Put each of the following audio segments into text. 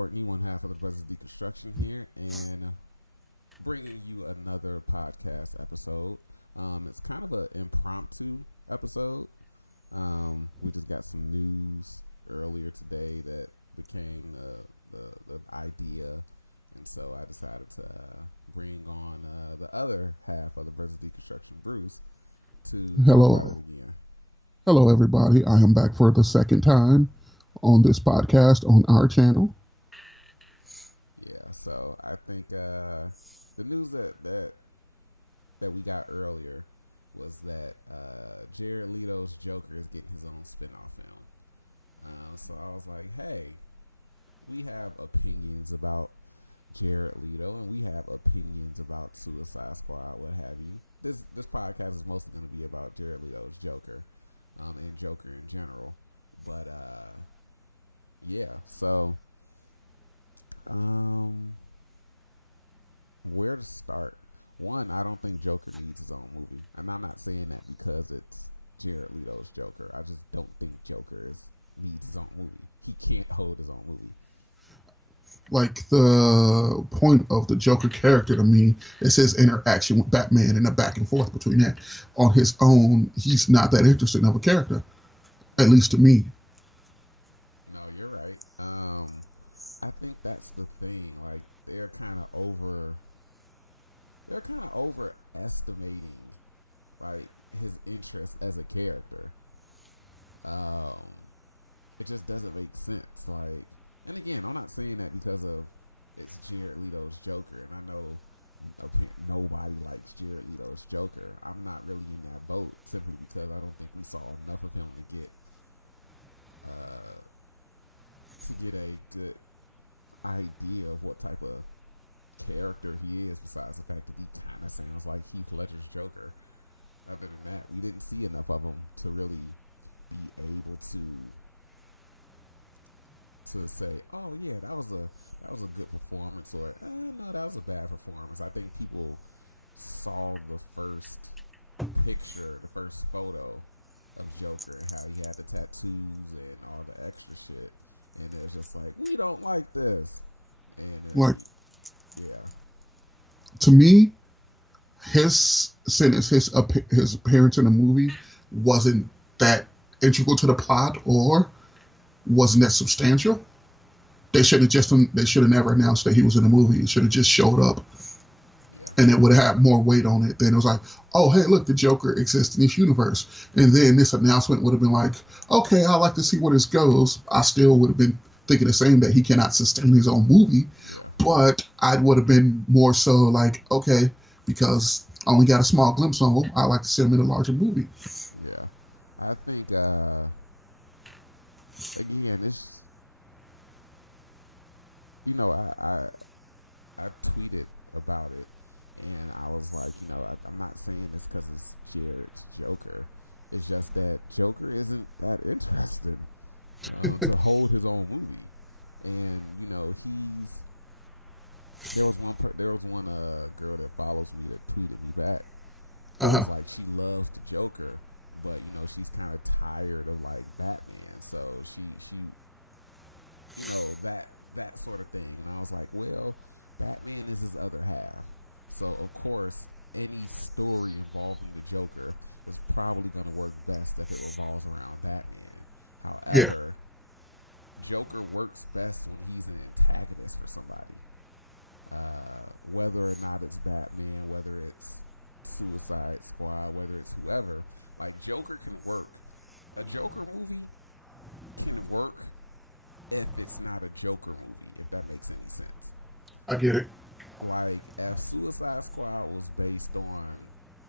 Courtney, one half of the Buzz Deconstruction here, and bringing you another podcast episode. It's kind of an impromptu episode. We just got some news earlier today that became an idea, and so I decided to bring on the other half of the Buzz Deconstruction, Bruce, to Hello. Hello, everybody. I am back for the second time on this podcast on our channel. Yeah, so I think the news that we got earlier was that Jared Leto's Joker is getting his own spin-off film. So I was like, hey, we have opinions about Jared Leto, and we have opinions about Suicide Squad, what have you. This podcast is mostly going to be about Jared Leto's Joker, and Joker in general. But yeah, so where to start? One, I don't think Joker needs his own movie, and I'm not saying that because it's Jared Leto's Joker. I just don't think Joker needs his own movie. He can't hold his own movie. Like, the point of the Joker character to me is his interaction with Batman and the back and forth between that. On his own, he's not that interesting of a character, at least to me. No, you're right. I think that's the thing. Like, they're kind of overestimating, like, his interest as a character. It just doesn't make sense. Like, and again, I'm not saying that because of it's Jared Leto's Joker. I know nobody likes Jared Leto's Joker. I'm not really in that boat simply because I don't think we saw enough of him to get a good idea of what type of character he is, besides the fact that he kind of seems like Heath Ledger's Joker. Other than that, we didn't see enough of him to really be able to say, oh yeah, that was a good performance, or no, that was a bad performance. I think people saw the first picture, the first photo of Joker, how he had the tattoos and all the extra shit, and they were just like, we don't like this. And, Like, yeah. to me, his appearance in the movie wasn't that integral to the plot or wasn't that substantial. They should have never announced that he was in the movie. It should have just showed up, and it would have had more weight on it. Then it was like, oh, hey, look, the Joker exists in this universe. And then this announcement would have been like, okay, I'd like to see where this goes. I still would have been thinking the same, that he cannot sustain his own movie, but I would have been more so like, okay, because I only got a small glimpse of him, I'd like to see him in a larger movie. Yeah. I think, again, it's, I tweeted about it, and I was like, I'm not saying this because it's Jared's Joker. It's just that Joker isn't that interesting to hold his own movie. And, there was one girl that follows me that tweeted me back. Uh-huh. Like, she loves the Joker, but, she's kind of tired of, like, Batman. So that sort of thing. And I was like, well, Batman is his other half. So, of course, any story involving the Joker is probably going to work best if it revolves around Batman. However, Yeah. Joker works best when he's an antagonist for somebody. Whether or not it's Batman, whether it's Suicide Squad, whether it's whoever, like, Joker can work. A Joker movie can work if it's not a Joker movie, if that makes any sense. I get it. Like, if Suicide Squad was based on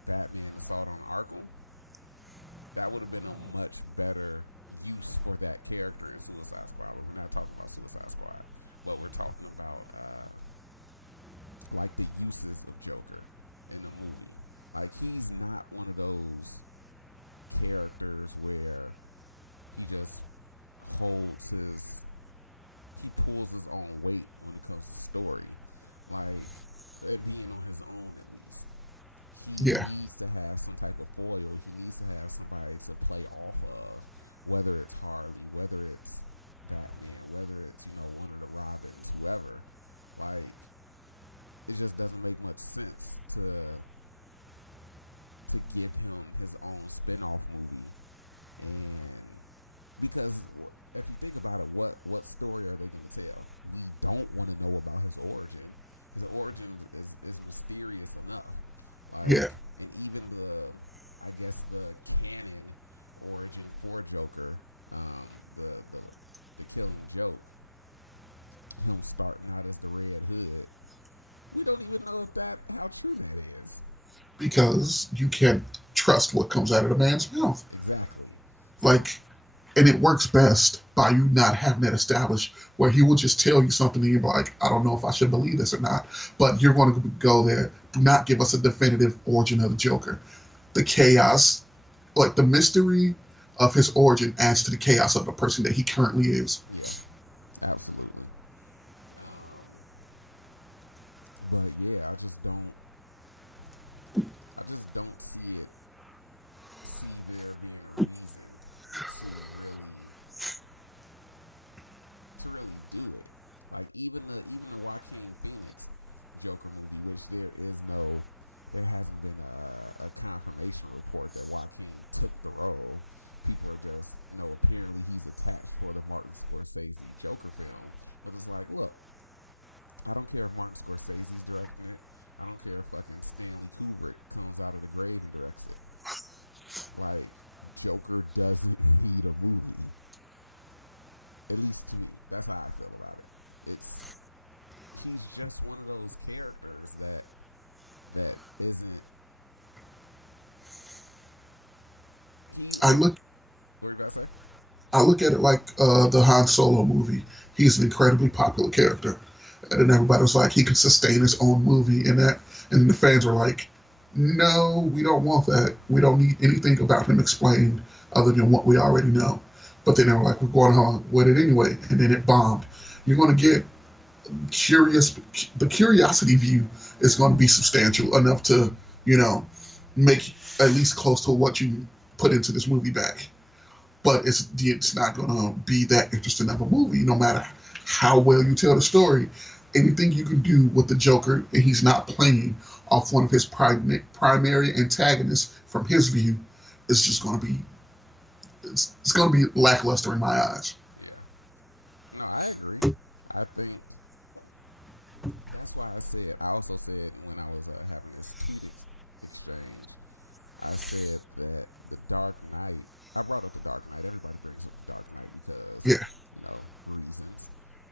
Batman Assault on Arkham, that would have been a much better use for that character in Suicide Squad. We're not talking about Suicide Squad, but we're talking about like the uses of Joker in the movie. Like, he's not one of those characters where he just pulls his own weight when it comes to story. Like, it being on his own ends. He Yeah. needs to have some type of foil. He needs to have somebody to play off of, whether it's Harvey, whether it's Batman, whether it's one of the Robins. Yeah. And even I guess the canon origin for Joker, the Killing Joke, him starting out as the redhead, we don't even know if that how true that is. Because you can't trust what comes out of the man's mouth. Exactly. Like, and it works best by you not having that established where he will just tell you something and you're like, I don't know if I should believe this or not. But you're going to go there. Do not give us a definitive origin of the Joker. The chaos, like the mystery of his origin adds to the chaos of the person that he currently is. Yeah, absolutely. But yeah, I just don't see it somewhere near close enough to really do it. Like even the Joaquin Phoenix Joker movie, which there hasn't been a confirmation report that Joaquin took the role. People are just apparently he's attached for the Martin Scorsese Joker film, and it's like, look, I don't care if Martin Scorsese's directing it. I don't care if fucking Stanley Kubrick comes out of the grave and directs it. Like, Joker doesn't need a movie. At least to me, that's how I feel about it. He's just one of those characters that isn't. I look What did I say? I look at it like the Han Solo movie. He's an incredibly popular character. And then everybody was like, he can sustain his own movie and that. And then the fans were like, no, we don't want that. We don't need anything about him explained other than what we already know. But then they were like, we're going on with it anyway. And then it bombed. You're going to get curious. The curiosity view is going to be substantial enough to, make at least close to what you put into this movie back. But it's not going to be that interesting of a movie, no matter how well you tell the story. Anything you can do with the Joker, and he's not playing off one of his primary antagonists from his view, is just going to be it's going to be lackluster in my eyes. No, I agree. I think that's why I also said when I was having this TV exchange, I said that the Dark Knight. I brought up the Dark Knight. Everybody mentioned the Dark Knight because Yeah, reasons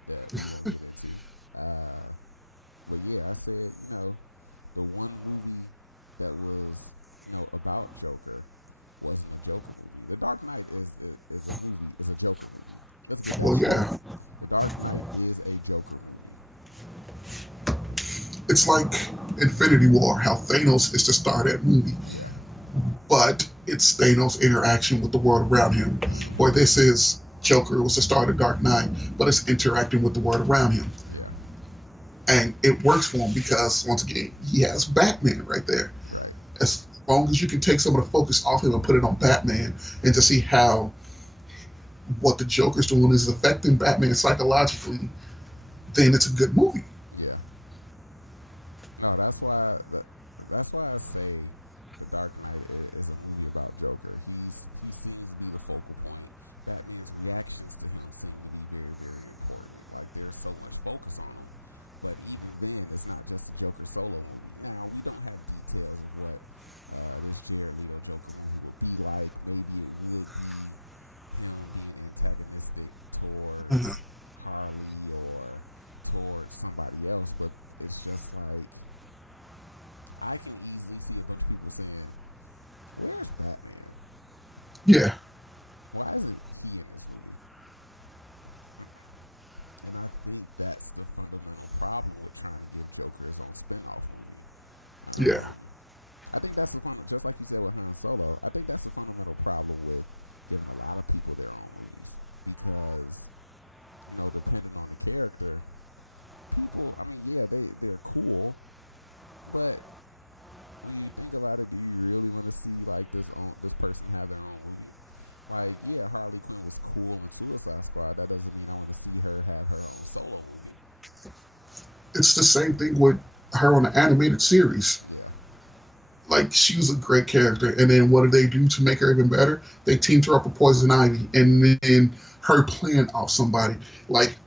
that we'll get into. But yeah, I said the one movie that was about Joker wasn't a Joker movie. The Dark Knight is a movie. It's a Joker movie. It's a good well, movie. yeah, The Dark Knight is a Joker movie. it's like Infinity War, how Thanos is the star of that movie, but it's Thanos' interaction with the world around him. Where this is Joker was the star of the Dark Knight, but it's interacting with the world around him. Yeah, And it works for him because, once again, he has Batman right there. right. As long as you can take some of the focus off him and put it on Batman and to see how what the Joker's doing is affecting Batman psychologically, then it's a good movie. Yeah. No, that's why I say the Dark Knight is a movie about Joker. He seems to be the focal point. Batman's reactions to him seem to be very, very important. Like there's so much focus on him. But even then, it's not just the Joker solo movie. Now we don't have details of what this Jared Leto Joker movie would be like. Maybe it would be him being an antagonist maybe towards Mhm. Harley or towards somebody else, but it's just like I can easily see a bunch of people saying, "Where's Batman? Yeah, Why isn't he in this movie?" And I think that's the fundamental problem with trying to give Joker his own spin-off movie. yeah, I think that's just like you said with Han Solo. I think that's the fundamental problem with giving a lot of people their own movies because depending on the character, people. I mean, yeah, they're cool, but think about it. Do you really want to see like this person have their own movie? Like, yeah, Harley Quinn is cool in Suicide Squad. That doesn't mean I want to see her have her own solo movie. it's the same thing with her on the animated series. Yeah, Like she was a great character, and then what did they do to make her even better? They teamed her up with Poison Ivy, and then her playing off somebody like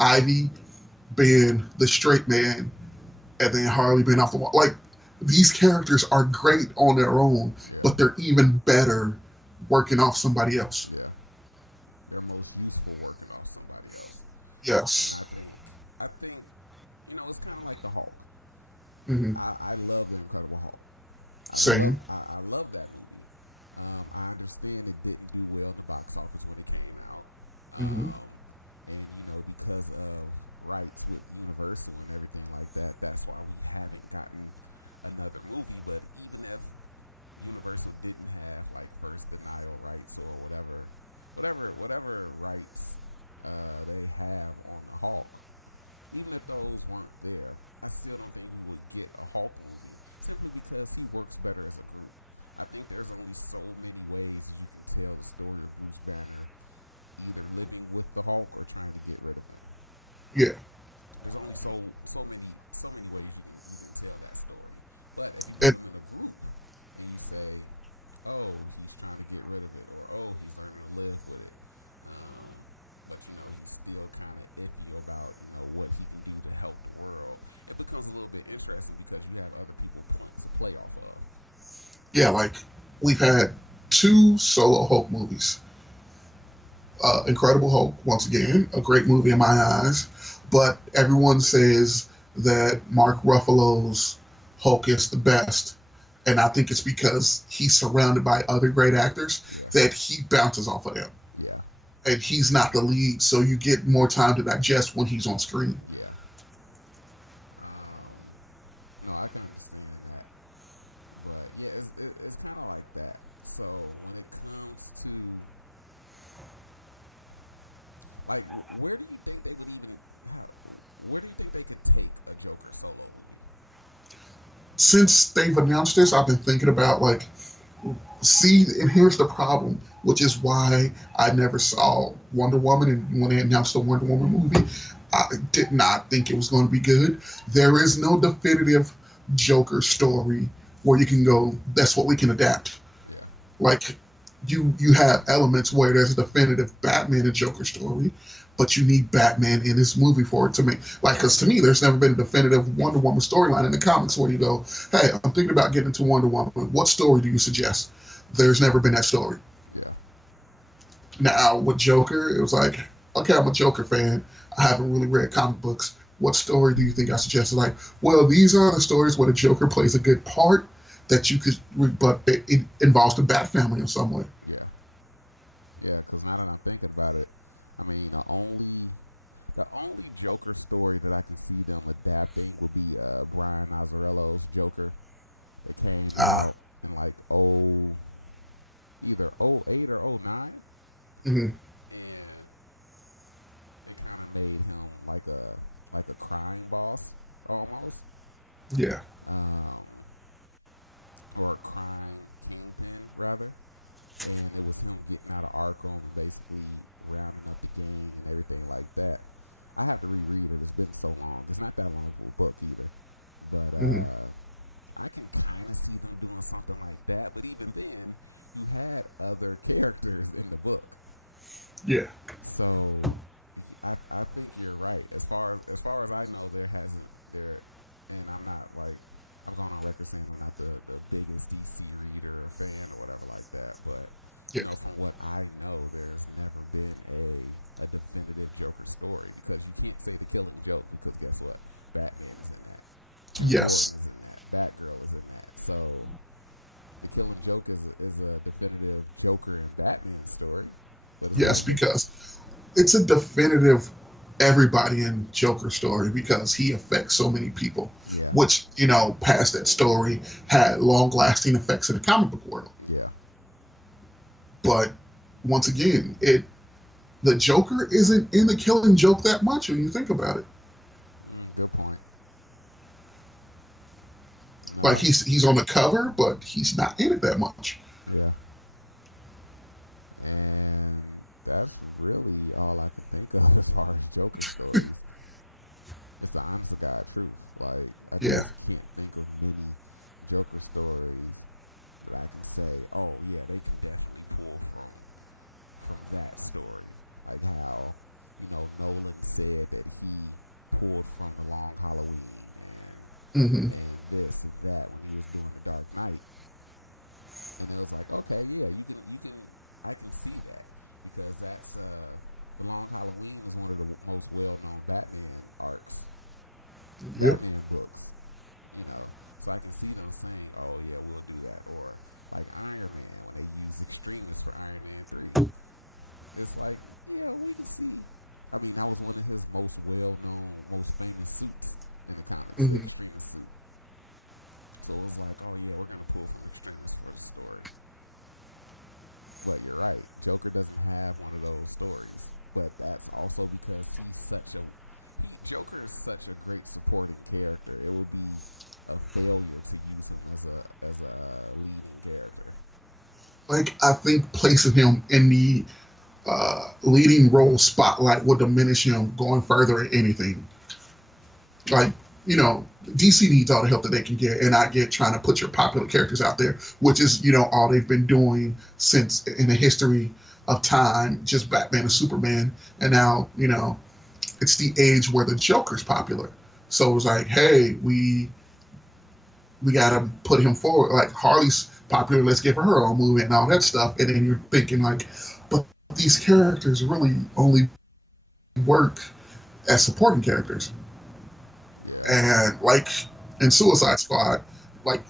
Ivy being the straight man, and then Harley being off the wall. Like these characters are great on their own, Yeah, but they're even better working off somebody else. yeah. They're most useful working off somebody else. Yes. I think it's kind of like the Hulk. Hmm. I love the Incredible Hulk. Same. I love that movie. I understand it didn't do well in the box office when it came out, Hmm. and because of rights with Universal and everything like that, that's why we haven't gotten another movie. But even if Universal didn't have like first denial rights or whatever rights they had on the Hulk, even if those weren't there, I still don't think we would get a Hulk movie simply because he works better as a villain. I think there's only so many ways you can tell the story of Bruce Banner either living with the Hulk or trying to get rid of him. Yeah. There's only so many ways you can tell that story. But if you And put him in a group and you say, oh, he's trying to get rid of it, or oh, he's trying to live with it, um, but he's still kind of iffy about what he can do to help the world, it becomes a little bit interesting because you have other people to play off of. yeah, like we've had two solo Hulk movies. Incredible Hulk, once again, a great movie in my eyes. But everyone says that Mark Ruffalo's Hulk is the best. And I think it's because he's surrounded by other great actors that he bounces off of them. Yeah, And he's not the lead, so you get more time to digest when he's on screen. yeah. No, I can understand that. But yeah, it's kind of like that. So when it comes to like, where do you think they could even, where do you think they could take a Joker solo movie? Since they've announced this, I've been thinking about like, see, and here's the problem, which is why I never saw Wonder Woman. And when they announced the Wonder Woman movie, I did not think it was going to be good. There is no definitive Joker story where you can go, that's what we can adapt. Yeah, Like you have elements where there's a definitive Batman and Joker story, but you need Batman in this movie for it to make like because to me there's never been a definitive Wonder Woman storyline in the comics where you go, hey, I'm thinking about getting into Wonder Woman. What story do you suggest? There's never been that story. yeah, Now with Joker, it was like, okay, I'm a Joker fan. I haven't really read comic books. What story do you think I suggest? Like, well, these are the stories where the Joker plays a good part that you could, but it involves the Bat family in some way. yeah, yeah. Because now that I'm thinking about it, I mean, the only Joker story that I can see them adapting would be Brian Azzarello's Joker. It came Ah, out in like either '08 or '09, mm-hmm. and kind of made him like a crime boss almost, Yeah. um, or a crime kingpin rather. And it was him getting out of Arkham and basically rounding up the gang and everything like that. I have to reread it. It's been so long. It's not that long for a book either, but Mm-hmm. I can kind of see them doing something like that. But even then, you had other characters in the book, Yeah. so I think you're right. As far as I know, there hasn't there, and I'm not like I'm on a record saying I'm not the biggest DC reader or fan or whatever like that, but Yeah. from what I know, there's never been a definitive Joker story because you can't say the Killing Joke because guess what? Batman is in that. Catwoman Yes. is in that. Batgirl is in that. So the Killing Joke is a definitive Joker and Batman story, but it's Yes, Batman. because it's a definitive everybody in Joker story because he affects so many people, Yeah, which, past that story had long lasting effects in the comic book world. yeah. But once again, the Joker isn't in the Killing Joke that much when you think about it. Good point. Like Yeah, he's on the cover, but he's not in it that much. yeah. And that's really all I can think of as far as Joker stories. It's the honest to God truth. Like I Yeah. just can't think of many Joker stories that I can say, oh yeah, they can definitely pull from that story. Like how Nolan said that he pulled from Long Halloween and Hmm. made this and that, and he was Yep. in the books, you know. So I can see them saying, "Oh yeah, we'll do that," or like Iron Man, they use extremis for Iron Man 3. It's like, yeah, we can see. I mean, that was one of his most well-known, most famous suits in the comics, the Hmm. extremis suit. So it's like, oh yeah, we're gonna pull some extremis close for it. But you're right, Joker doesn't have one of those stories. But that's also because Joker is such a great supporting character. It would be a failure to use him as a leading character. Like, I think placing him in the leading role spotlight would diminish him going further in anything. Like, DC needs all the help that they can get, and I get trying to put your popular characters out there, which is, all they've been doing since in the history of time, just Batman and Superman, and now, it's the age where the Joker's popular. So it was like, hey, we gotta put him forward. Like Harley's popular, let's give her her own movie and all that stuff. And then you're thinking like, but these characters really only work as supporting characters. And like in Suicide Squad, like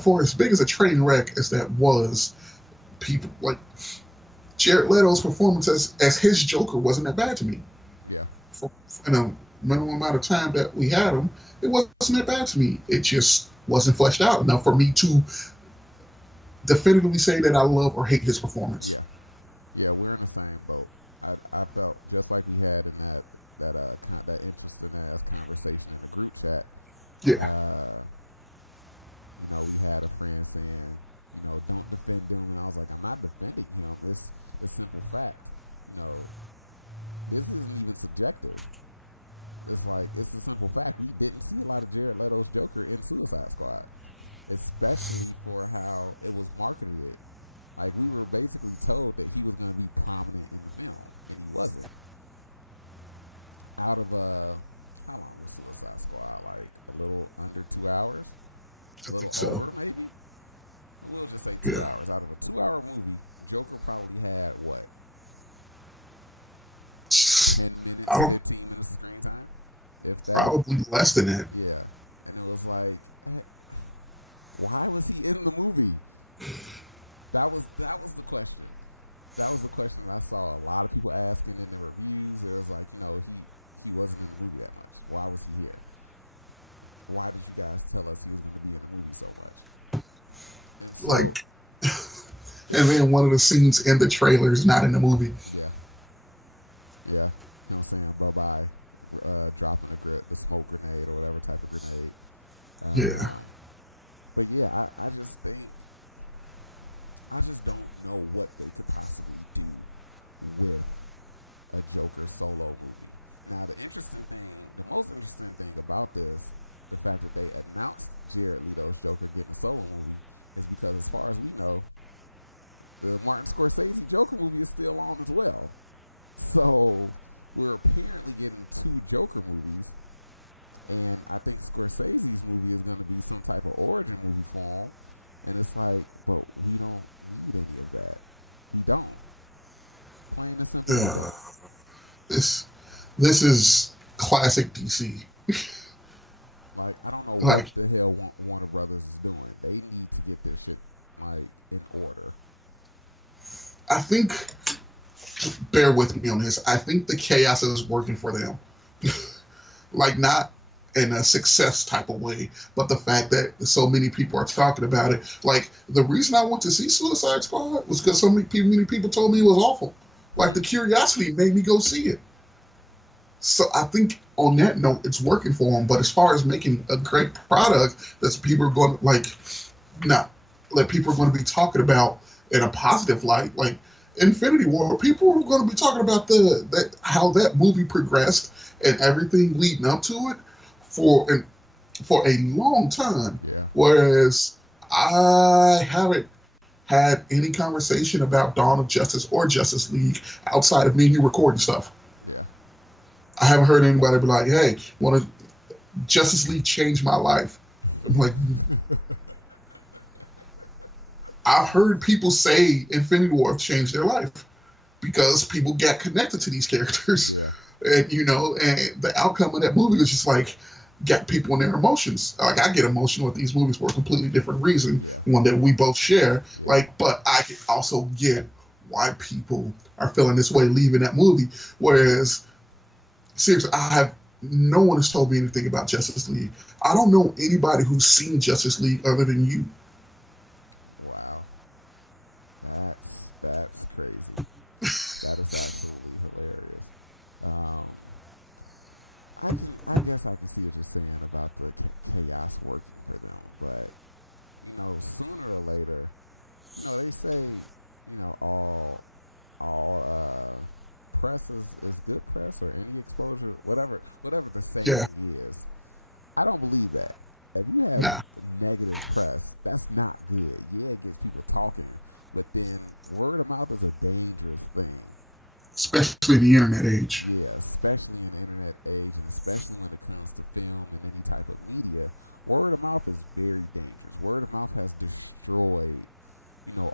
for as big as a train wreck as that was, people like Jared Leto's performance as his Joker wasn't that bad to me. Yeah. For in a minimum amount of time that we had him, it wasn't that bad to me. It just wasn't fleshed out enough for me to definitively say that I love or hate his performance. Yeah. Yeah, we're in the same boat. I felt just like we had in that interesting ass conversation in the group chat. Yeah. We had a friend saying, don't defend him. And I was like, I'm not defending him. It's simple fact. You know, this isn't even subjective. It's like it's a simple fact. We didn't see a lot of Jared Leto's Joker in Suicide Squad, especially for how it was marketed. Like we were basically told that he was going to be prominent in the end, and he wasn't. Out of how long was Suicide Squad? Like a little under 2 hours, I a think little so. over maybe. We'll just say two Yeah. hours. Out of a 2 hour movie, Joker probably had what, I 10 minutes, don't 15 minutes screen time, if that. probably less than that. Yeah, and it was like, why was he in the movie? That was the question. That was the question I saw a lot of people asking in the reviews. It was like, he wasn't in the movie that much. Why was he here? Why did you guys tell us he was going to be in the movie so bad? And so, Like, and then one of the scenes in the trailer is not in the movie. yeah, yeah, him saying bye bye, dropping the smoke grenade or whatever type of grenade. Um, Yeah. but yeah, I just don't know what they could possibly do with a Joker solo movie. Now, the most interesting thing about this, the fact that they announced Jared Leto's Joker getting a solo movie, is because as far as we know, the Martin Scorsese Joker movie is still on as well. So we're apparently getting two Joker movies, and I think Scorsese's movie is going to be some type of origin movie style. And it's like, but we don't need any of that. We don't. Plain and simple. Uh, this this is classic DC. Like, I don't know what Like, the hell Warner Brothers is doing. They need to get this shit like in order. I think, bear with me on this. I think the chaos is working for them. Like, not in a success type of way, but the fact that so many people are talking about it. Like, the reason I went to see Suicide Squad was because many people told me it was awful. Like, the curiosity made me go see it. So I think on that note, it's working for them. But as far as making a great product that people are going to like, that people are going to be talking about in a positive light, like Infinity War, people are going to be talking about how that movie progressed and everything leading up to it for a long time. Yeah. Whereas I haven't had any conversation about Dawn of Justice or Justice League outside of me and you recording stuff. Yeah. I haven't heard anybody be like, hey, want to Justice League changed my life. I'm like, I've heard people say Infinity War changed their life because people got connected to these characters. Yeah. And, and the outcome of that movie was just like, get people in their emotions. Like I get emotional with these movies for a completely different reason, Yeah. one that we both share. Like, but I can also get why people are feeling this way leaving that movie. Whereas, seriously, I have no one has told me anything about Justice League. I don't know anybody who's seen Justice League other than you. Wow. That's crazy. That is absolutely hilarious. Um, I guess I can see what you're saying about the chaos working with it, but sooner or later, they say, all press is good press or any exposure, whatever the Yeah, saying is. I don't believe that. If you have nah, negative press, that's not good. Yeah, it gets people talking, but then word of mouth is a dangerous thing. especially the internet age. Yeah, especially in the internet age, and especially when it comes to film and any type of media, word of mouth is very dangerous. Word of mouth has destroyed,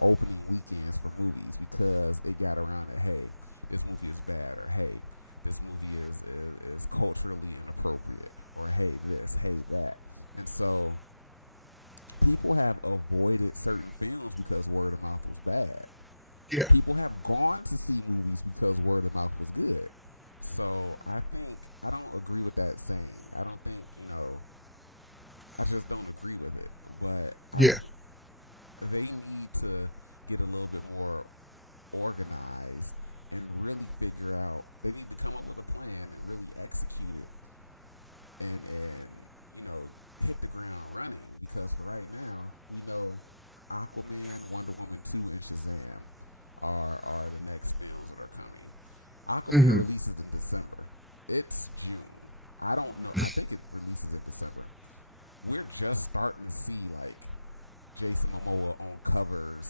opening weekends for movies because they got around it. Hey, this movie is bad, or hey, this movie is culturally inappropriate, or hey this, hey that, and so people have avoided certain things because word of mouth was bad. Yeah. People have gone to see movies because word of mouth was good. So I don't agree with that saying. I don't think, I just don't agree with it. But Yeah. they need to get a little bit more organized and really figure out, they need to come up with a plan and really execute it and hit the ground running because right now, Aquaman 1 and 2 and Shazam are the next things that are coming. Aquaman Hmm. releases in December. It's June. I don't even think it releases in December. We're just starting to see like Jason Momoa on covers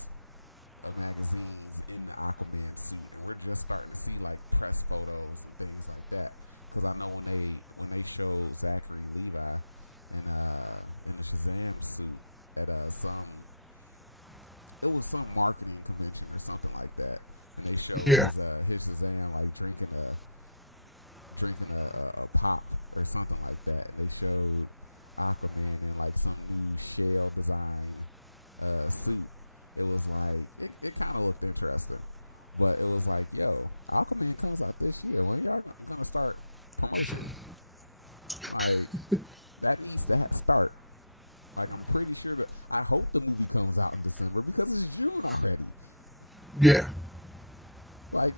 of magazines in the Aquaman suit. We're just starting to see like press photos and things like that. Because I know when they showed Zachary Levi in the Shazam suit at it was some marketing convention or something like that, and they showed Yeah. his Shazam like drinking a pop or something like that. They showed Aquaman in like some new shell design suit. It was like it kind of looked interesting, but it was like, yo, Aquaman comes out this year. When y'all gonna start promotion? Like that needs to start. Like I'm pretty sure that I hope the movie comes out in December because it's June already. Yeah. Like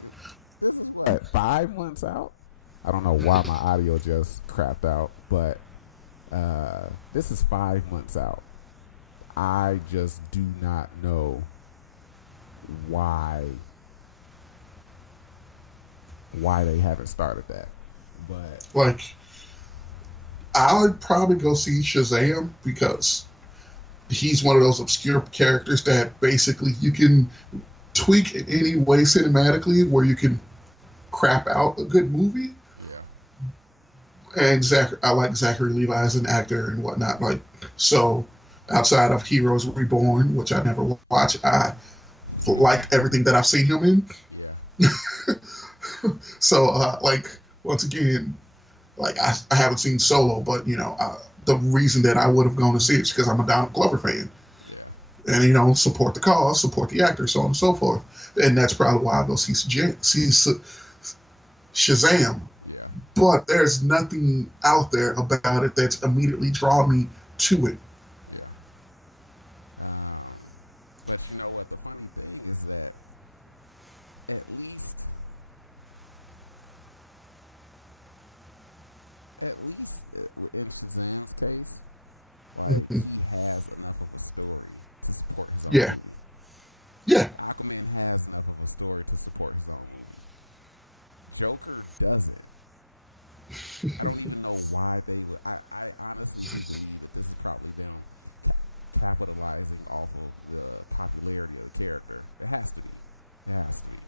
this is what 5 months out. I don't know why my audio just crapped out, but this is 5 months out. I just do not know why they haven't started that. But Like, I would probably go see Shazam because he's one of those obscure characters that basically you can tweak in any way cinematically where you can crap out a good movie. yeah, And I like Zachary Levi as an actor and whatnot. Like, so outside of Heroes Reborn, which I never watched, I like everything that I've seen him in. yeah, So, like, once again, like I haven't seen Solo, but the reason that I would have gone to see it is because I'm a Donald Glover fan, yeah, and support the cause, support the actor, so on and so forth. And that's probably why I go see Shazam. yeah. But there's nothing out there about it that's immediately drawn me to it. Yeah. Um, but you know what? The funny thing is that at least, in Shazam's case, like Mhm. he has enough of a story to support his own Yeah, movie. yeah, Aquaman has enough of a story to support his own movie. Joker doesn't. I don't even know why they would. I honestly do believe that this is probably them capitalizing off of the popularity of the character. It has to be. It has to be.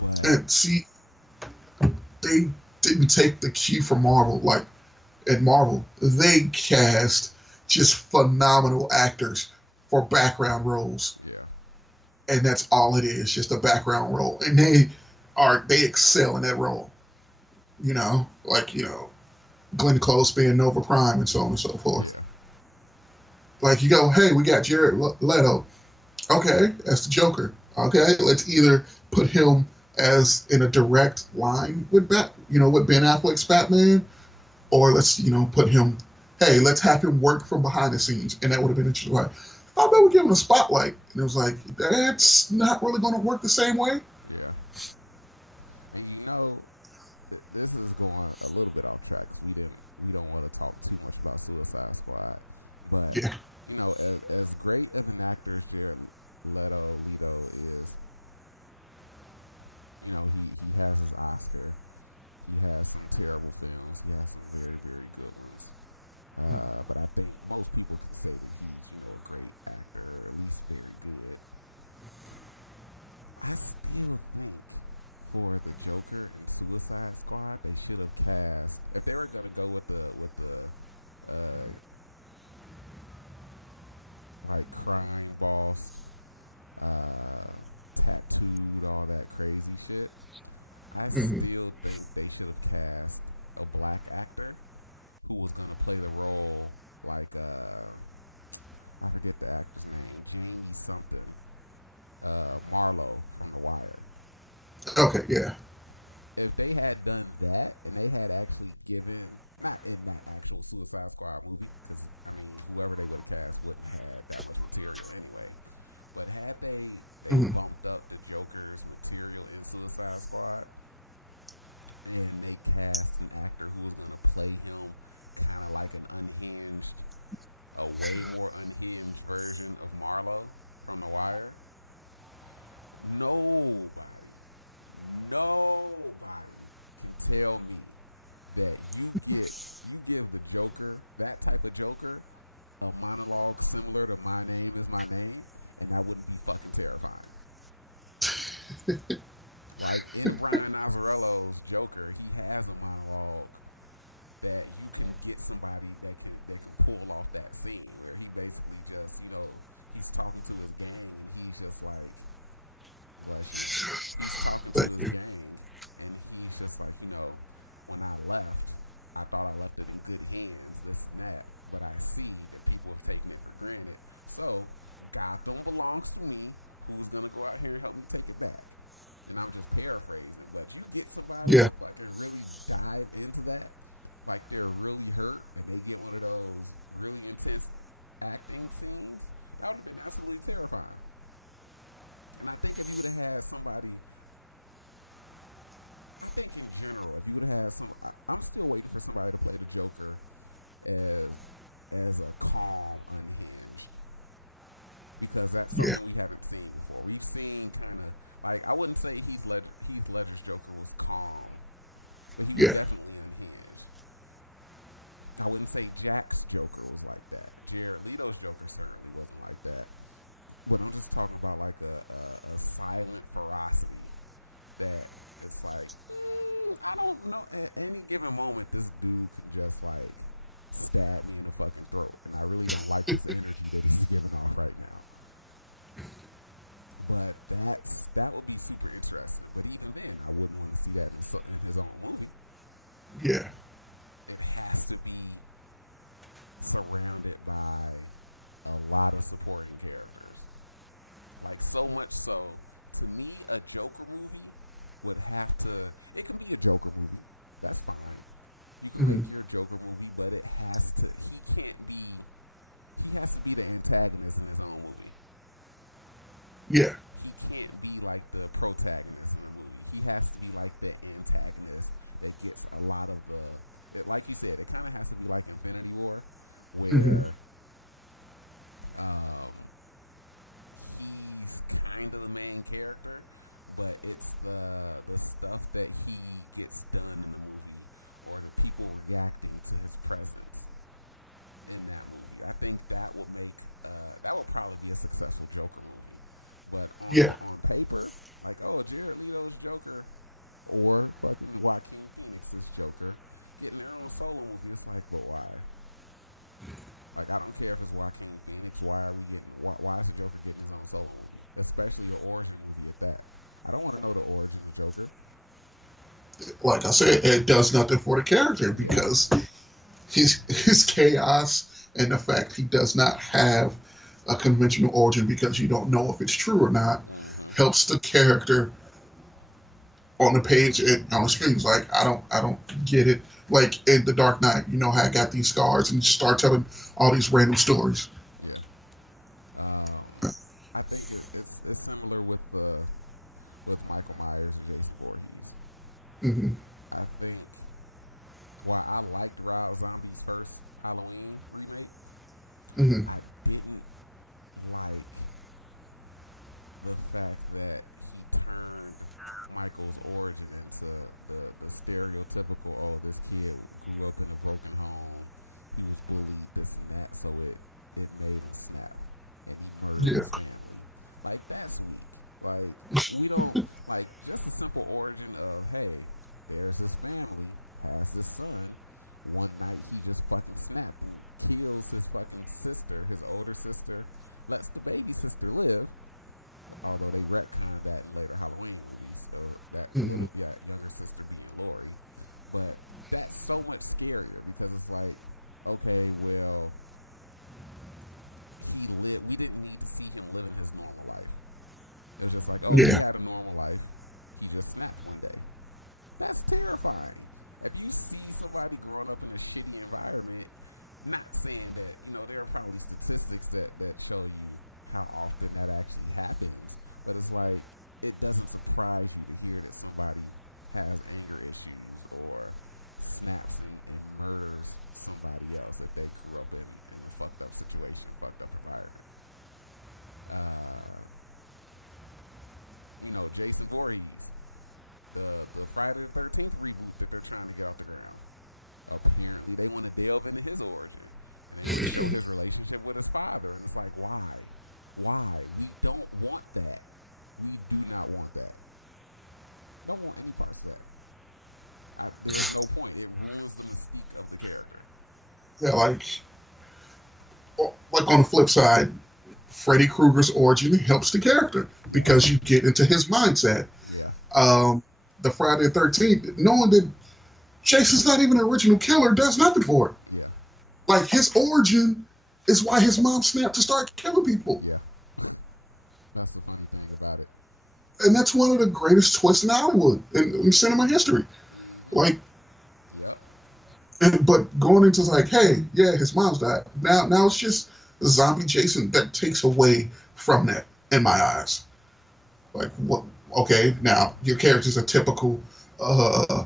But and see, they didn't take the cue from Marvel. Like at Marvel, they cast just phenomenal actors for background roles, yeah, and that's all it is, just a background role, and they excel in that role. Like Glenn Close being Nova Prime and so on and so forth. Like you go, hey, we got Jared Leto. Okay, that's the Joker. Okay, let's either put him as in a direct line with with Ben Affleck's Batman, or let's put him. Hey, let's have him work from behind the scenes, and that would have been interesting. Like, how about we give him a spotlight? And it was like that's not really going to work the same way. Yeah. This is going a little bit off track. We don't want to talk too much about Suicide Squad, but Yeah. as great of an actor as Jared Leto is, he has his Oscar. He has some terrible things. He has some very good movies. But I think most people can say he's a great actor, or at least been good. I still think for the Joker Suicide Squad, they should have cast. If they were going to go with the like crime boss, tattooed, all that crazy shit, I Mm-hmm. still think they should have cast a black actor who was going to play the role like I forget the actor's name, James something, Marlowe on The Wire. Okay. Yeah. If they had done that and they had actually given, not in the actual Suicide Squad movie, because whoever they would have cast wouldn't have had that much material anyway. But had they Mm-hmm. bumped up the Joker's material in Suicide Squad, and they cast an actor who was going to play him kind of like an unhinged, a way more unhinged version of Marlowe from The Wire, nobody tell me that you give the Joker, that type of Joker, a monologue similar to "My name is my name," and that wouldn't be fucking terrifying. Like in Ryan Azzarello's Joker, he has a monologue that you can get somebody that can pull off that scene where he basically just he's talking to his gang and he's just like he's talking to Thank his you. gang. He's just like, when I left, I thought I left it in good hands, this and that. But I see that people have taken it for granted. So, Gotham belongs to me. Who's going to go out here and help me take it back? And I'm just paraphrasing. But you get somebody Yeah. to fucking really dive into that, like they're really hurt, and they get one of those really intense acting scenes, that would be absolutely terrifying. And I think if you would have had somebody I think in general, if you would have some, I'm still waiting for somebody to play the Joker as a calm unhinged, because that's Yeah. something we haven't seen before. We've seen kind of like I wouldn't say Heath Ledger's Joker was calm, but he was Yeah. definitely unhinged. I wouldn't say Jack's Joker was like that. Jared Leto's Joker certainly wasn't like that. But I'm just talking about like a silent ferocity that it's like, I don't know. At any given moment, this dude can just like stab me in the fucking throat, and I really don't like this energy that he's giving off right now. But that would be super interesting. But even then, I wouldn't want to see that in his own movie. Yeah. It has to be surrounded by a lot of supporting characters. Like so much so, to me, a Joker movie would have to. It can be a Joker movie. That's fine. You can Mm-hmm. make it a Joker movie, but it has to. He can't be. He has to be the antagonist in his own movie. Yeah. He can't be like the protagonist. He has to be like the antagonist that gets a lot of the. Like you said, it kind of has to be like Infinity War, where Mm-hmm. he's kind of the main character, but it's the stuff that he gets done or the people reacting to his presence in that movie. I think that would make that would probably be a successful Joker movie. But Yeah. on paper, like Jared Leto's Joker, or fucking Joaquin Phoenix's Joker, getting their own solo movie. It's like, but why? Like I don't care if it's Joaquin Phoenix. Why is the Joker getting his own solo? Especially the origin movie with that. I don't want to know the origin of Joker. Like I said, it does nothing for the character because his chaos and the fact he does not have a conventional origin because you don't know if it's true or not helps the character on the page and on the screen. It's like I don't get it. Like in The Dark Knight, you know how I got these scars and start telling all these random stories. Yeah. I think it's similar with Michael Myers and Jason Voorhees. Hmm. I think while I like Rob Zombie's first Halloween remake, Hmm. I didn't like the fact that he turned Michael's origin into the stereotypical, oh, this kid grew up in a broken home, he was bullied, this and that, so it made him snap. And it made him Yeah. seem like that's weak. Like, we don't, like, just a simple origin of, hey, there's this family, has this son. One night he just fucking snapped, kills his fucking sister, his older sister, lets the baby sister live, although they retconned that in later Halloween movies, or that Hmm. yeah, younger sister named Lori. But that's so much scarier because it's like, okay, well, he lived. We didn't need to see him living his normal life. It's just like, oh, he Yeah. had a normal life. He just snapped one day. That's terrifying. If you see somebody growing up in a shitty environment, not saying that, there are probably statistics that show you how often that actually happens, but it's like, it doesn't surprise you to hear that somebody has anger issues or snaps and murders somebody else that they grew up in a fucked up situation, fucked up environment. Uh, Jason Voorhees, the Friday the 13th reboot that they're trying to go to now. Apparently, they want to delve into his origin and his relationship with his father. It's like, why? Why? We don't want that. We do not want that. Don't want any parts of that. There's no point. It ruins the mystique of the character. Yeah. Like on the flip side, Freddy Krueger's origin helps the character because you get into his mindset. Yeah. Um, the Friday the 13th, knowing that Jason's not even an original killer, does nothing for it. Yeah. Like his origin is why his mom snapped to start killing people, Yeah. That's the funny thing about it. and that's one of the greatest twists in Hollywood in cinema history. Like, Yep. but going into like, hey, yeah, his mom's died. Now it's just zombie Jason that takes away from that in my eyes. Like, what? Okay, now your character's a typical, uh,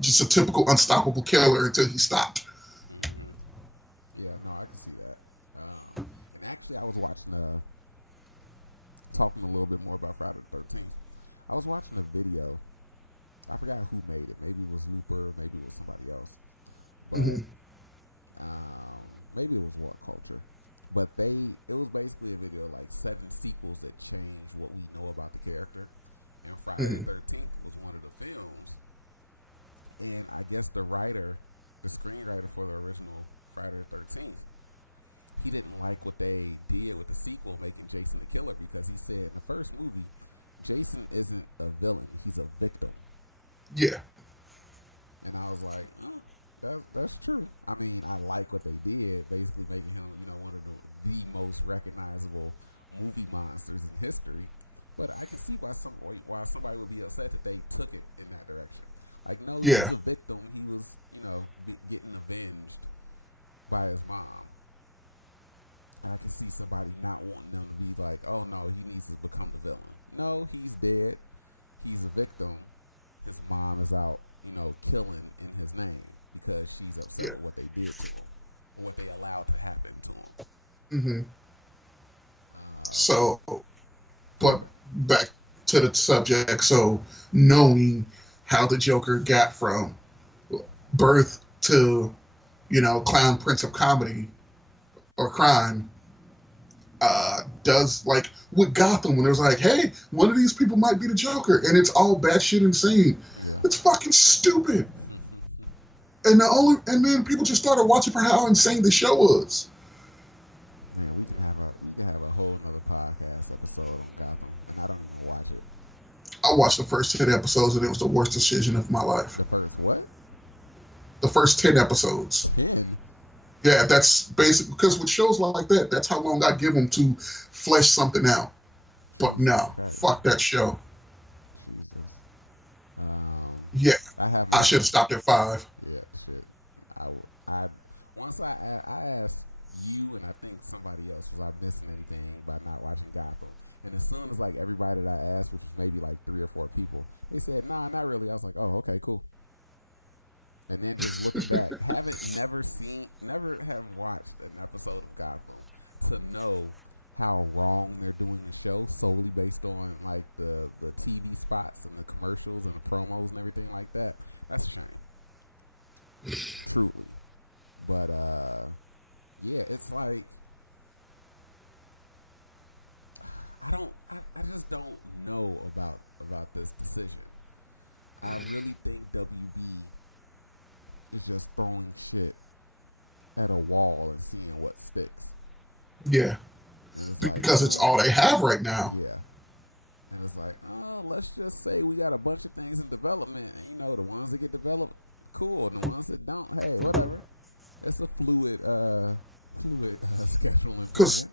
just a typical unstoppable killer until he stopped. Yeah, no, I can see that. Actually, I was watching, talking a little bit more about Friday the 13th. I was watching a video. I forgot who made it. Maybe it was Looper, maybe it was somebody else. But Hmm. maybe it was War Culture. But it was basically a video like 7 sequels that changed what we know about the character. And Friday the Hmm. 13th was one of the films. And I guess the screenwriter for the original Friday the 13th, he didn't like what they did with the sequel, making Jason the killer, because he said in the first movie, Jason isn't a villain, he's a victim. Yeah. And I was like, that's true. I mean, I like what they did, basically making him, one of the most recognizable movie monsters in history. But I can see why somebody would be upset that they took it in that direction. Like, no, he was Yeah. a victim. He was, getting avenged by his mom. And I can see somebody not wanting them to be like, oh no, he needs to become a villain. No, he's dead. He's a victim. His mom is out, killing in his name because she's upset Yeah. at what they did to him, what they allowed to happen to him. Hmm. So, but back to the subject. So, knowing how the Joker got from birth to, clown prince of comedy or crime, does like with Gotham when it was like, hey, one of these people might be the Joker, and it's all batshit insane. Yeah. It's fucking stupid. And then people just started watching for how insane the show was. Man, we can have a whole nother podcast episode of Gotham. I don't want to watch it. I watched the first 10 episodes, and it was the worst decision of my life. The first what? first 10 episodes. 10. Yeah, that's basic, because with shows like that, that's how long I give them to flesh something out. But no, fuck that show. Yeah, I have I should have stopped at 5. yeah, shit. I once I asked you and I think somebody else because I missed anything by not watching Gotham. And as soon as like everybody that I asked, which was maybe like 3 or 4 people, they said, "Nah, not really." I was like, "Oh, okay, cool." And then just looking back, never have watched an episode of Gotham to know how wrong they're doing the show solely based on like the TV spots and the commercials and the promos and everything like that. That's a shame. Truly. But yeah, it's like I just don't know about this decision. I really think WB is just throwing shit at a wall and seeing what sticks. Yeah, because it's all they have right now. Yeah. And it's like, oh, let's just say we got a bunch of things in development. You know, the ones that get developed, cool. And the ones that don't, hey, whatever. It's a fluid scheduling.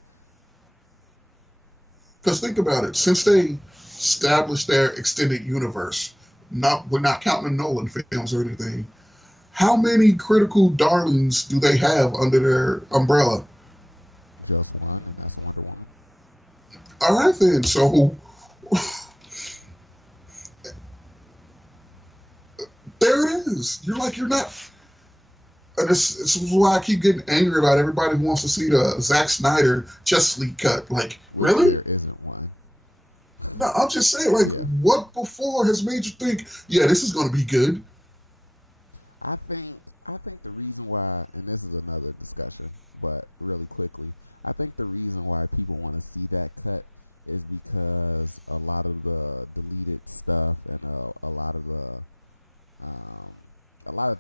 Because think about it, since they established their extended universe, we're not counting the Nolan films or anything. How many critical darlings do they have under their umbrella? All right then, so there it is. You're not. And this is why I keep getting angry about everybody who wants to see the Zack Snyder Justice League cut. Like, really? No, I'm just saying, like, what before has made you think, yeah, this is going to be good? I think the reason why, and this is another discussion, but really quickly, I think the reason why people want to see that cut is because a lot of the deleted stuff and a lot of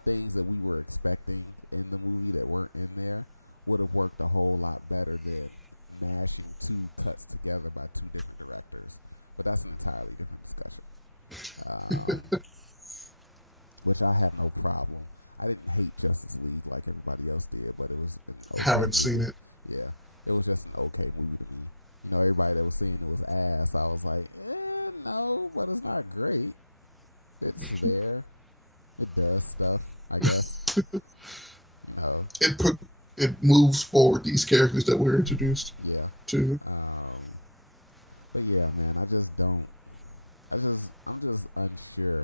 things that we were expecting in the movie that weren't in there would have worked a whole lot better than mashing 2 cuts together by 2 different directors. But that's an entirely different discussion. Which I have no problem. I didn't hate Justice League like everybody else did, but it was okay. Haven't seen it. Yeah, it was just an okay movie to me. You know, everybody that was saying it was ass. I was like, no, but it's not great. It's there. It does stuff, I guess. It moves forward these characters that were introduced to. But yeah, man, I'm just unsure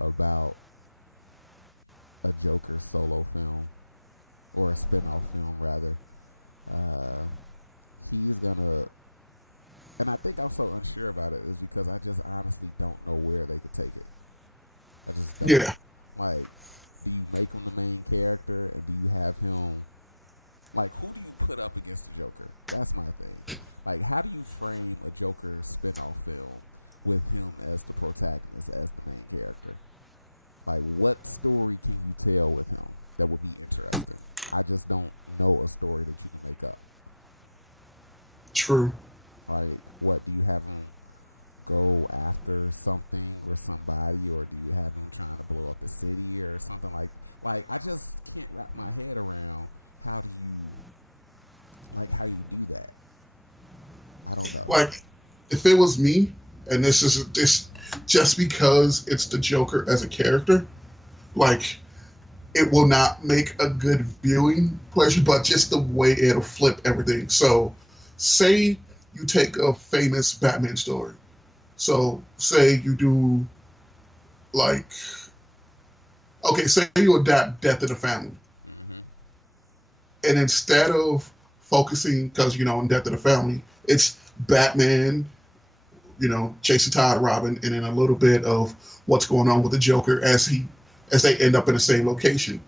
about a Joker solo film or a spin-off film rather. He's gonna, and I think I'm so unsure about it is because I just honestly don't know where they could take it. Yeah. Like, do you make him the main character, or do you have him, like, who do you put up against the Joker? That's my thing. Like, how do you frame a Joker spin-off film with him as the protagonist, as the main character? Like, what story can you tell with him that would be interesting? I just don't know a story that you can make up. True. Like, what, do you have him go after something or somebody, or do you have him trying to blow up the city or something like I just can't wrap my head around how you do that. I don't know. Like, if it was me, and this just because it's the Joker as a character, like, it will not make a good viewing pleasure, but just the way it'll flip everything. So, say you take a famous Batman story. So, say you do, like, okay, say you adapt Death in the Family. And instead of focusing, because, you know, in Death in the Family, it's Batman, you know, chasing Todd Robin, and then a little bit of what's going on with the Joker as they end up in the same location.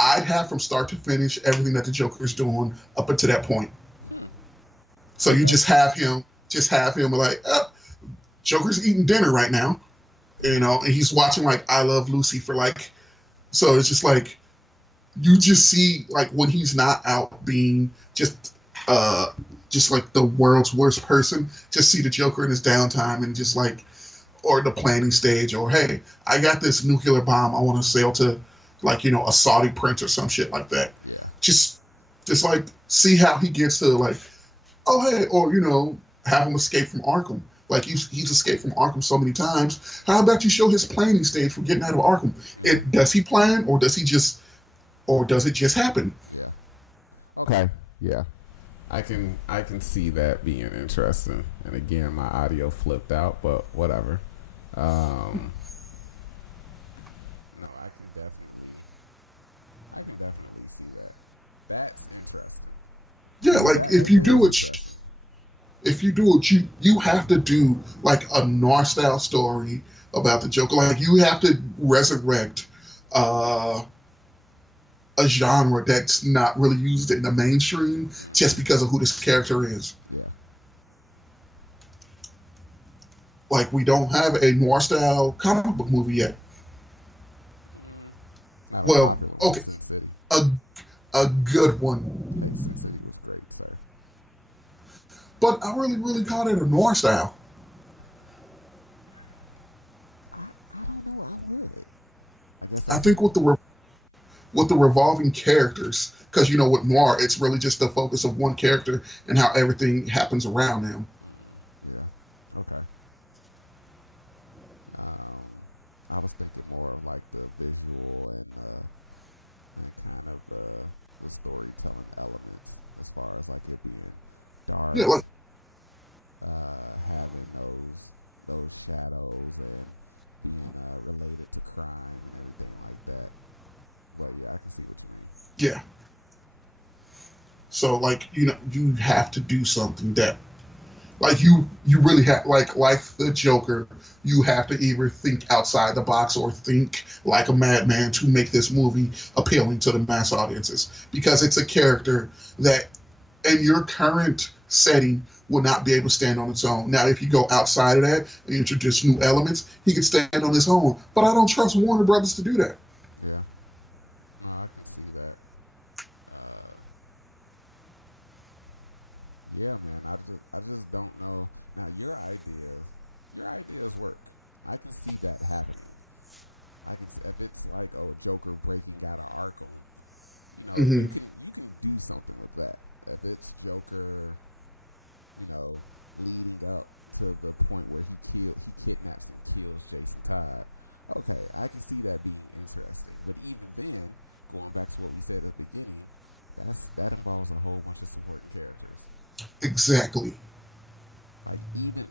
I'd have from start to finish everything that the Joker is doing up until that point. So you just have him like, Joker's eating dinner right now, you know, and he's watching like I Love Lucy for like, so it's just like, you just see like when he's not out being just like the world's worst person, just see the Joker in his downtime and just like, or the planning stage, or hey, I got this nuclear bomb I want to sell to like a Saudi prince or some shit like that. Yeah. Just just like see how he gets to like, oh hey, or have him escape from Arkham. Like he's escaped from Arkham so many times. How about you show his planning stage for getting out of Arkham? Does he plan, or does it just happen? Yeah. Okay. Yeah. I can see that being interesting. And again, my audio flipped out, but whatever. No, I can definitely see that. That's interesting. Yeah, like That is interesting. if you do it, you have to do like a noir style story about the Joker. Like you have to resurrect uh, a genre that's not really used in the mainstream just because of who this character is. Yeah. Like we don't have a noir style comic book movie yet. I like Well, Evil in okay, Sin City. a a good Evil one, in Sin City was great. So but I really call it a noir style. I don't know. I would. I guess I that's think with the revolving characters, because with noir, it's really just the focus of one character and how everything happens around them. yeah. Okay. Um, I was thinking more of like the visual and kind of the storytelling elements as far as like it being Yeah, dark, like having those shadows and being related to crime and everything like that. But yeah, I can see what you mean. yeah. So like you have to do something that like you really have like the Joker. You have to either think outside the box or think like a madman to make this movie appealing to the mass audiences because it's a character that in your current setting will not be able to stand on its own. Now, if you go outside of that and introduce new elements, he could stand on his own. But I don't trust Warner Brothers to do that. Yeah, no, I can see that. Uh, yeah, man, I just don't know. Now, your ideas work. I can see that happening. If it's like, oh, Joker breaking out of Arkham. Hmm. You can do something with that. If it's Joker, leading up to the point where he kidnaps and kills Jason Todd. Okay, I can see that being interesting. But even then, going back to what we said at the beginning, that involves a whole bunch of supporting characters. Exactly. Like even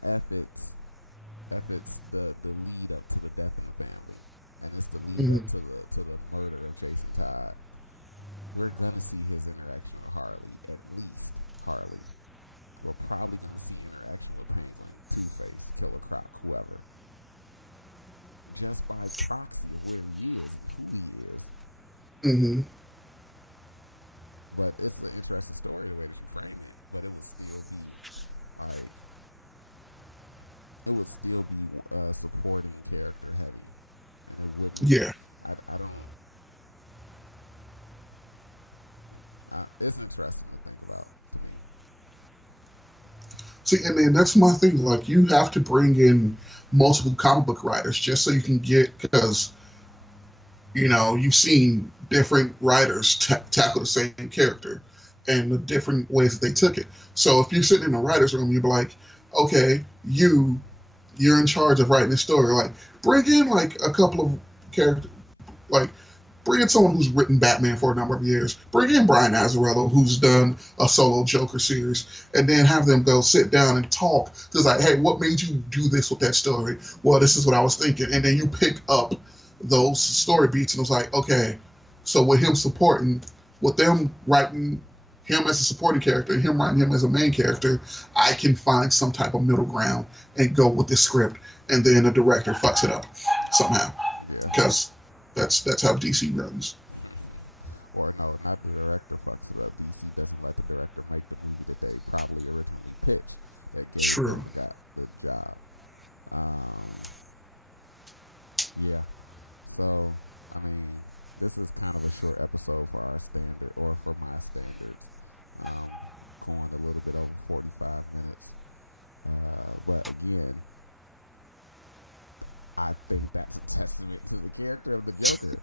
if it's the lead up to the death of the Bane, and it's the lead up Hmm. to the murder of Jason Todd, we're gonna see his interaction with Harley, at least Harley. We're probably going to see interaction with him, Two Face, Killer Croc, whoever. Just by proxy of where he is and who he is, Hmm. but it's an interesting story already, frankly. But it would still be like it would still be supporting character heavy. It wouldn't Yeah. be. I don't know. It's interesting to think about to me. See, and then that's my thing. Like, you have to bring in multiple comic book writers just so you can get because you've seen different writers tackle the same character and the different ways that they took it. So if you're sitting in a writer's room, you'd be like, okay, you're in charge of writing this story. Like, bring in like a couple of characters, like bring in someone who's written Batman for a number of years. Bring in Brian Azzarello, who's done a solo Joker series, and then have them go sit down and talk. Just like, hey, what made you do this with that story? Well, this is what I was thinking, and then you pick up those story beats, and it was like, okay, so with them writing him as a supporting character and him writing him as a main character, I can find some type of middle ground and go with this script, and then the director fucks it up somehow Yeah. because that's how DC runs. Or no, not the director fucks it up. DC doesn't let the director make the movie that they probably originally pitched. They give it to True. the guy. Good job. Um, yeah. So, I mean, this is kind of a short episode for our standard, or for my standards. Going a little bit over 45 minutes. But again, I think that's a testament to the character of the Joker.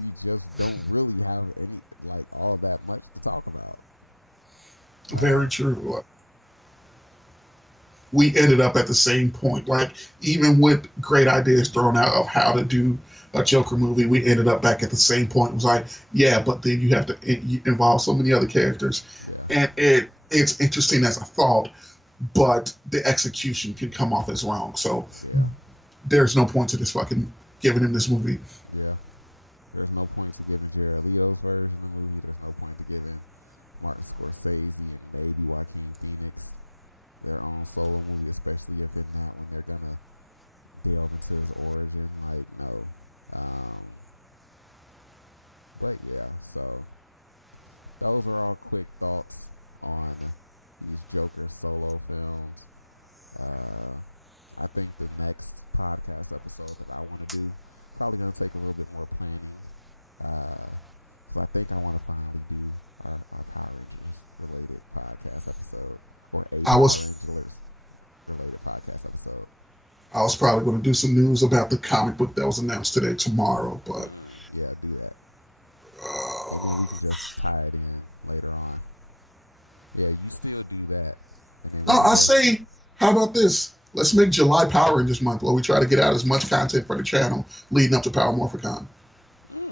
we just don't really have any like all that much to talk about. Very true. We ended up at the same point. Like, even with great ideas thrown out of how to do a Joker movie, we ended up back at the same point. It was like, yeah, but then you have to involve so many other characters, and it's interesting as a thought, but the execution can come off as wrong. So Yeah, there's no point to this fucking giving him this movie. yeah. There's no point to giving Jared Leo's version of me. There's no point to giving Martin Scorsese and maybe Joaquin Phoenix their own solo movie, especially if they're not and they're gonna delve into his origin. Like, no. Um, but yeah, so those are all quick thoughts on these Joker solo films. Um, I think the next podcast episode that I want to do probably going to take a little bit more planning. Because I think I want to finally do a Power Rangers related podcast episode or a I Power was Rangers related podcast episode. I was probably going to do some news about the comic book that was announced today tomorrow, but Yeah, do that. And then uh, we can just tie it in later on. Yeah, you still do that. And then no, you I can just, say, how about this? Let's make July Power Rangers month where we try to get out as much content for the channel leading up to Power Morphicon. ooh,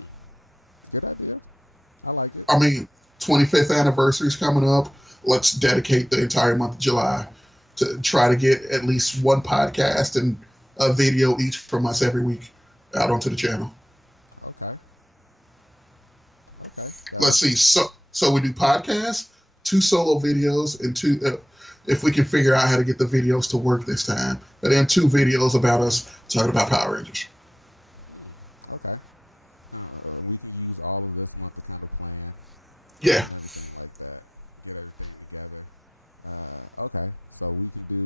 good idea. I like it. I mean, 25th anniversary is coming up. Let's dedicate the entire month of July to try to get at least one podcast and a video each from us every week out onto the channel. Okay. Okay. That's Let's see. So we do podcasts, 2 solo videos, and 2. If we can figure out how to get the videos to work this time, and then 2 videos about us talking about Power Rangers. okay. We can use all of this month to kind of plan Yeah, anything like that. Get everything together. Okay, so we can do.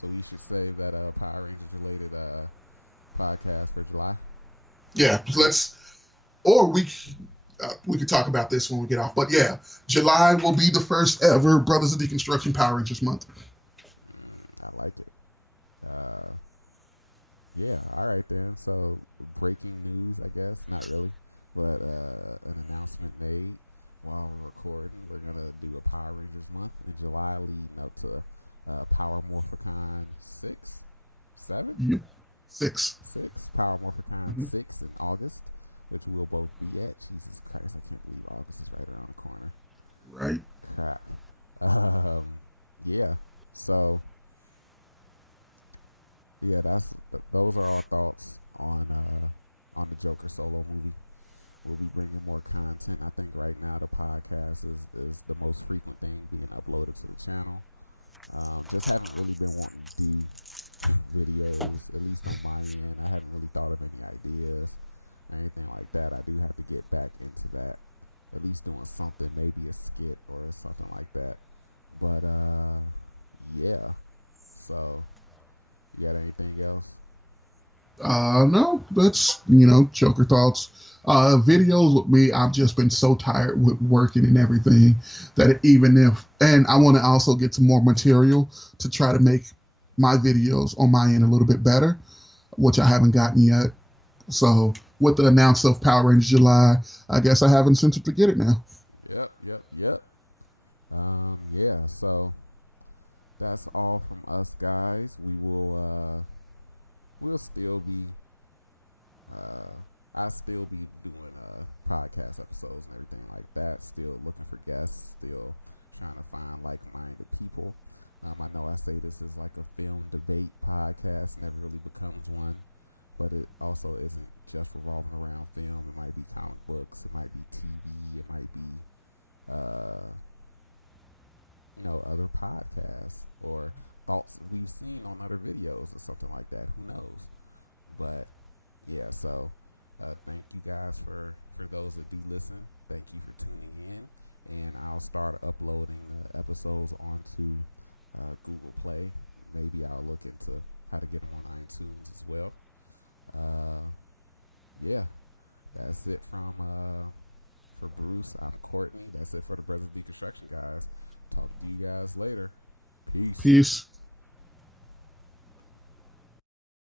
So you should say that Power Rangers related podcast for July. yeah. Or we could talk about this when we get off. But yeah, July will be the first ever Brothers of Deconstruction Power Rangers month. I like it. Uh, yeah. All right then. So breaking news, I guess. Not really, but an announcement made while we're recording. They're gonna do a Power Rangers month in July, leading up to Power Morphicon 6, 7, Yep. 6. 6. Power Morphicon Mhm. 6 in August, which we will both be at. Jesus Christ, I can't believe August is right around the corner. Right. Crap. Um, yeah. So yeah, those are all thoughts on the Joker solo movie. We'll be bringing more content. I think right now the podcast is the most frequent thing being uploaded to the channel. Just haven't really been wanting to do videos, at least on my end. I haven't really thought of any ideas or anything like that. I do have to get back into that, at least doing something, maybe a skit or something like that. But yeah. So, you got anything else? No, that's, Joker thoughts. Videos with me, I've just been so tired with working and everything that and I want to also get some more material to try to make my videos on my end a little bit better, which I haven't gotten yet. So with the announcement of Power Rangers July, I guess I have incentive to get it now. Yep, yep, yep. Yeah, so that's all from us guys. We'll still be I'll still be doing podcast episodes and everything like that. Still looking for guests. Still trying to find like-minded people. I know I say this is like a film debate podcast, never really becomes one, but it also isn't just revolving around film. It might be comic books. It might be TV. It might be other podcasts or thoughts we've seen on other videos or something like that. Who knows? But yeah, so thank you guys for those that do listen. Thank you for tuning in, and I'll start uploading episodes onto Google Play. Maybe I'll look into how to get them on iTunes as well. Yeah, that's it from for Bruce. I'm Courtney. That's it for the Present Deconstruction guys. Talk to you guys later. Peace. Peace.